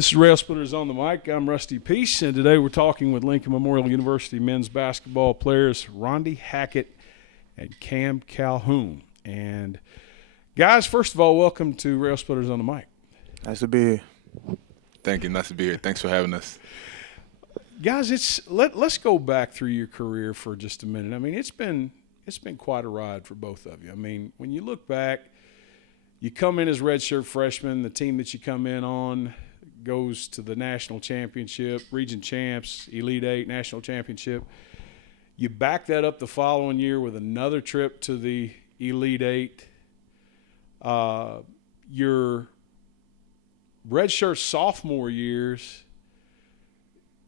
This is Railsplitters on the mic. I'm Rusty Peace, and today we're talking with Lincoln Memorial University men's basketball players Rhondi Hackett and Cam Calhoun. And guys, first of all, welcome to Railsplitters on the mic. Nice to be here. Thank you. Nice to be here. Thanks for having us. Guys, let's go back through your career for just a minute. I mean, it's been quite a ride for both of you. I mean, when you look back, you come in as redshirt freshmen. The team that you come in on goes to the national championship, region champs, Elite Eight, national championship. You back that up the following year with another trip to the Elite Eight. Your redshirt sophomore years,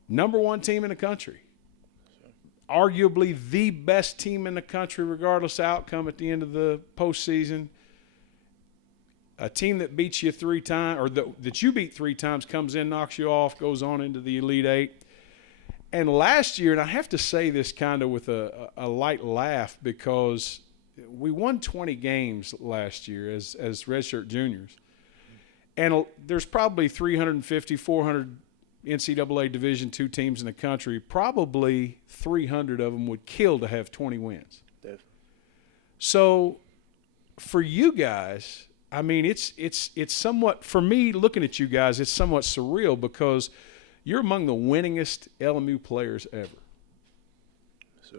number one team in the country. Arguably the best team in the country, regardless of outcome at the end of the postseason. A team that beats you three times, or that you beat three times, comes in, knocks you off, goes on into the Elite Eight. And last year, and I have to say this kind of with a light laugh, because we won 20 games last year as redshirt juniors. And there's probably 350, 400 NCAA Division II teams in the country. Probably 300 of them would kill to have 20 wins. Definitely. So for you guys, I mean, it's somewhat, for me, looking at you guys, it's somewhat surreal because you're among the winningest LMU players ever. Sir.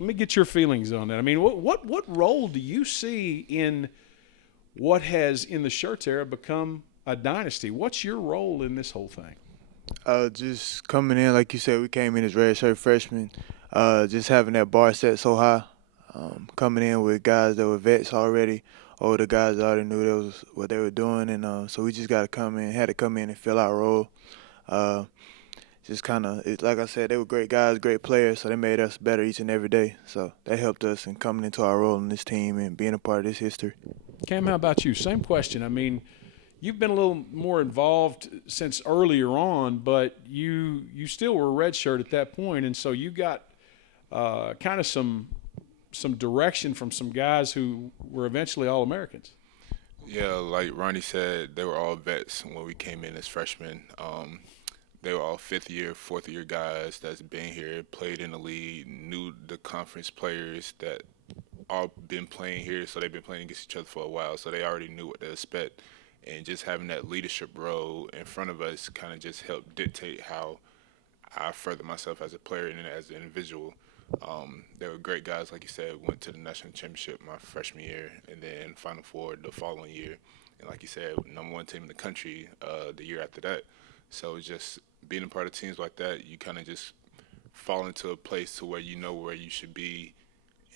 Let me get your feelings on that. I mean, what role do you see in what has, in the Shirts era, become a dynasty? What's your role in this whole thing? Just coming in, like you said, we came in as redshirt freshmen. Just having that bar set so high. Coming in with guys that were vets already, or the guys that already knew that was what they were doing, and so we just had to come in and fill our role. Just kind of, like I said, they were great guys, great players, so they made us better each and every day. So that helped us in coming into our role in this team and being a part of this history. Cam, how about you? Same question. I mean, you've been a little more involved since earlier on, but you still were a redshirt at that point, and so you got kind of some direction from some guys who were eventually All-Americans. Yeah, like Ronnie said, they were all vets when we came in as freshmen. They were all fifth-year, fourth-year guys that's been here, played in the league, knew the conference players that all been playing here, so they've been playing against each other for a while, so they already knew what to expect. And just having that leadership role in front of us kind of just helped dictate how I further myself as a player and as an individual. They were great guys, like you said. Went to the national championship my freshman year, and then Final Four the following year. And like you said, number one team in the country the year after that. So it's just being a part of teams like that, you kind of just fall into a place to where you know where you should be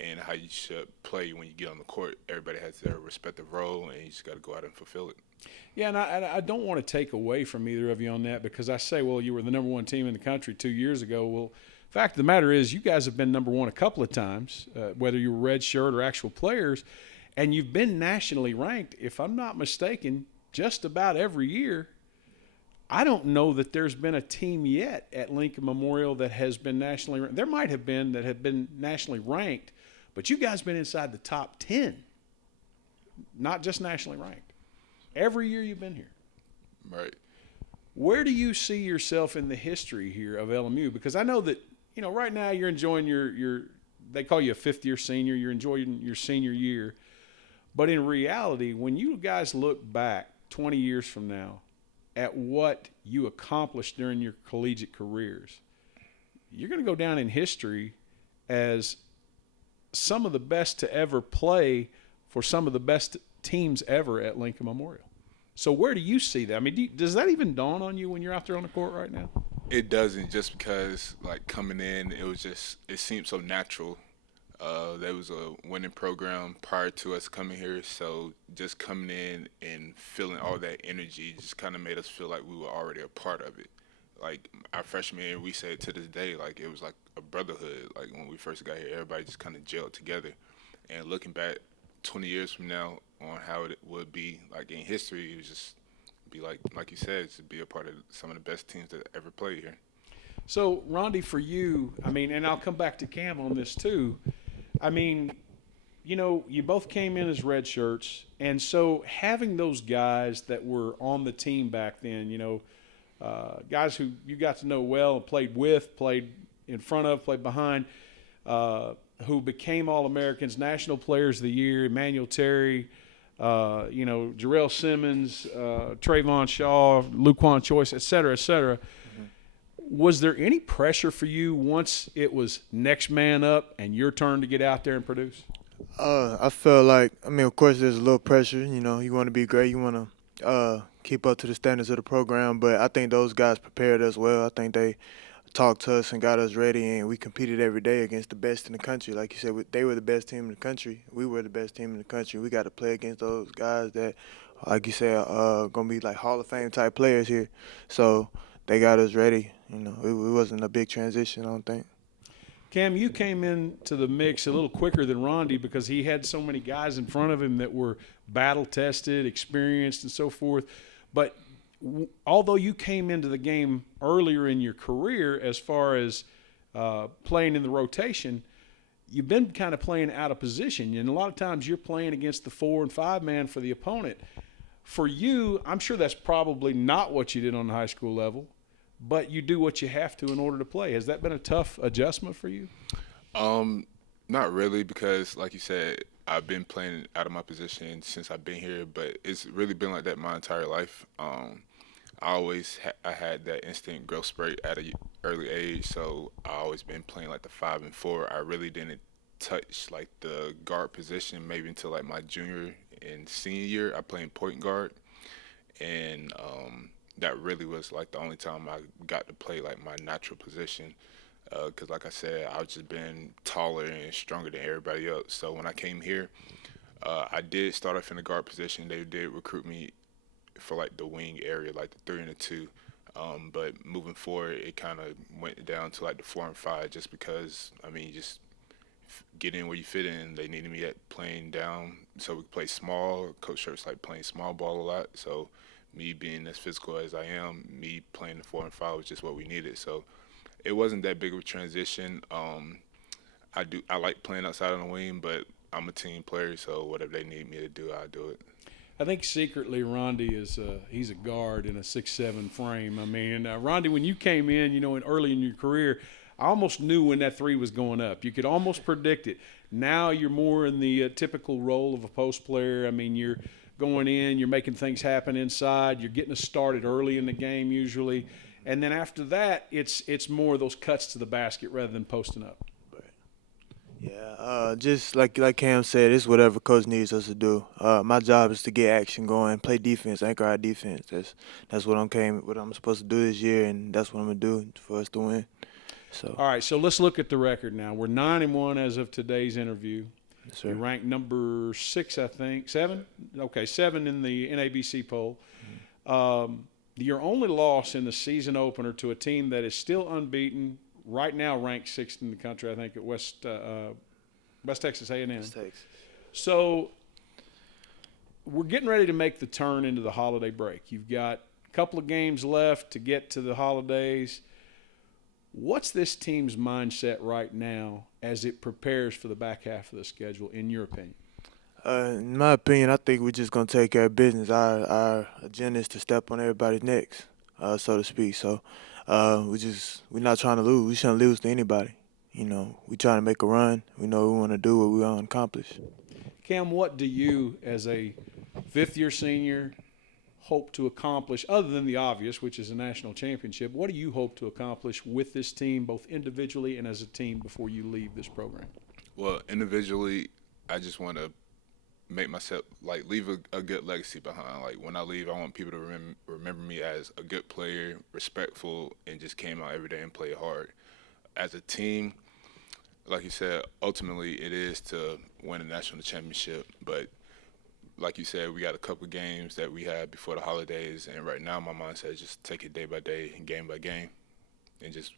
and how you should play when you get on the court. Everybody has their respective role, and you just got to go out and fulfill it. Yeah, and I don't want to take away from either of you on that, because I say, well, you were the number one team in the country 2 years ago. Well, fact of the matter is, you guys have been number one a couple of times, whether you were redshirt or actual players, and you've been nationally ranked, if I'm not mistaken, just about every year. I don't know that there's been a team yet at Lincoln Memorial that has been nationally ranked. There might have been that have been nationally ranked, but you guys have been inside the top 10, not just nationally ranked. Every year you've been here. Right. Where do you see yourself in the history here of LMU? Because I know that, you know, right now you're enjoying your they call you a fifth-year senior. You're enjoying your senior year. But in reality, when you guys look back 20 years from now at what you accomplished during your collegiate careers, you're going to go down in history as some of the best to ever play for some of the best teams ever at Lincoln Memorial. So where do you see that? I mean, does that even dawn on you when you're out there on the court right now? It doesn't, just because, like, coming in, it seemed so natural. There was a winning program prior to us coming here, so just coming in and feeling all that energy just kind of made us feel like we were already a part of it. Like, our freshman year, we say to this day, like, it was like a brotherhood. Like, when we first got here, everybody just kind of gelled together. And looking back 20 years from now on how it would be, like, in history, it would just be like you said, to be a part of some of the best teams that ever played here. So, Rhondi, for you, I mean, and I'll come back to Cam on this too. I mean, you both came in as red shirts, and so having those guys that were on the team back then, guys who you got to know well and played with, played in front of, played behind, who became All-Americans, National Players of the Year, Emmanuel Terry, Jarrell Simmons, Trayvon Shaw, Luquan Choice, et cetera, et cetera. Was there any pressure for you once it was next man up and your turn to get out there and produce? I felt like, of course, there's a little pressure. You want to be great. You want to keep up to the standards of the program. But I think those guys prepared us well. I think they talked to us and got us ready, and we competed every day against the best in the country. Like you said, they were the best team in the country. We were the best team in the country. We got to play against those guys that, like you said, going to be like Hall of Fame type players here. So they got us ready. It wasn't a big transition, I don't think. Cam, you came into the mix a little quicker than Rhondi because he had so many guys in front of him that were battle-tested, experienced, and so forth. But although you came into the game earlier in your career as far as playing in the rotation, you've been kind of playing out of position. And a lot of times you're playing against the 4 and 5 man for the opponent. For you, I'm sure that's probably not what you did on the high school level, but you do what you have to in order to play. Has that been a tough adjustment for you? Not really, because like you said, I've been playing out of my position since I've been here, but it's really been like that my entire life. I had that instant growth spurt at an early age, so I always been playing like the 5 and 4. I really didn't touch like the guard position maybe until like my junior and senior year. I played point guard, and that really was like the only time I got to play like my natural position. Because like I said, I've just been taller and stronger than everybody else. So when I came here, I did start off in the guard position. They did recruit me for like the wing area, like the 3 and the 2. But moving forward, it kind of went down to like the 4 and 5, just because just get in where you fit in. They needed me at playing down, so we could play small. Coach Shirt's like playing small ball a lot, so me being as physical as I am, me playing the 4 and 5 was just what we needed. So it wasn't that big of a transition. I like playing outside on the wing, but I'm a team player, so whatever they need me to do, I'll do it. I think secretly Rhondi he's a guard in a 6'7" frame. Rhondi, when you came in, early in your career, I almost knew when that 3 was going up. You could almost predict it. Now you're more in the typical role of a post player. You're going in, you're making things happen inside, you're getting us started early in the game usually. And then after that, it's more of those cuts to the basket rather than posting up. Yeah, just like Cam said, it's whatever coach needs us to do. My job is to get action going, play defense, anchor our defense. That's what I'm supposed to do this year, and that's what I'm gonna do for us to win. So. All right, so let's look at the record now. We're 9-1 as of today's interview. Yes, sir. You're ranked number 6, I think. 7? Okay, 7 in the NABC poll. Your only loss in the season opener to a team that is still unbeaten, right now ranked 6th in the country, I think, at West Texas A&M. West Texas. So we're getting ready to make the turn into the holiday break. You've got a couple of games left to get to the holidays. What's this team's mindset right now as it prepares for the back half of the schedule, in your opinion? In my opinion, I think we're just going to take care of business. Our agenda is to step on everybody's necks, so to speak. So we're not trying to lose. We shouldn't lose to anybody. We're trying to make a run. We know we want to do what we want to accomplish. Cam, what do you, as a fifth-year senior, hope to accomplish, other than the obvious, which is a national championship? What do you hope to accomplish with this team, both individually and as a team, before you leave this program? Well, individually, I just want to make myself, leave a good legacy behind. Like, when I leave, I want people to remember me as a good player, respectful, and just came out every day and played hard. As a team, like you said, ultimately it is to win a national championship. But like you said, we got a couple of games that we had before the holidays, and right now my mindset is just take it day by day and game by game and just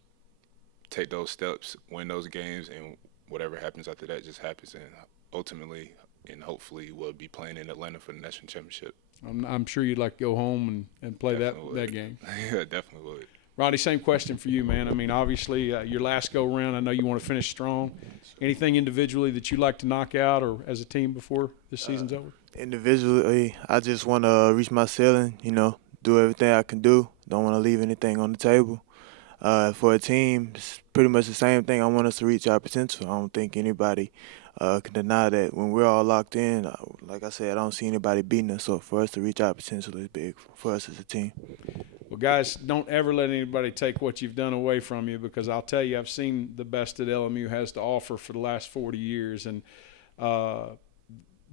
take those steps, win those games, and whatever happens after that just happens. And ultimately and hopefully we'll be playing in Atlanta for the national championship. I'm sure you'd like to go home and play that game. Yeah, definitely would. Rodney, same question for you, man. I mean, obviously, your last go round, I know you want to finish strong. Anything individually that you'd like to knock out or as a team before this season's over? Individually, I just want to reach my ceiling, do everything I can do. Don't want to leave anything on the table. For a team, it's pretty much the same thing. I want us to reach our potential. I don't think anybody can deny that. When we're all locked in, like I said, I don't see anybody beating us. So for us to reach our potential is big for us as a team. Well, guys, don't ever let anybody take what you've done away from you, because I'll tell you, I've seen the best that LMU has to offer for the last 40 years. And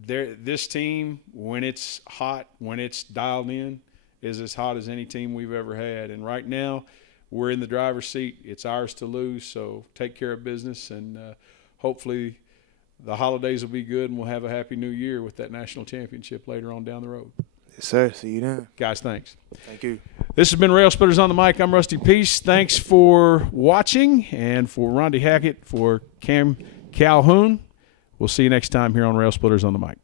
this team, when it's hot, when it's dialed in, is as hot as any team we've ever had. And right now, we're in the driver's seat. It's ours to lose, so take care of business, and hopefully the holidays will be good, and we'll have a happy new year with that national championship later on down the road. Yes, sir. See you then. Guys, thanks. Thank you. This has been Railsplitters on the mic. I'm Rusty Peace. Thanks for watching, and for Rhondi Hackett, for Cam Calhoun. We'll see you next time here on Railsplitters on the mic.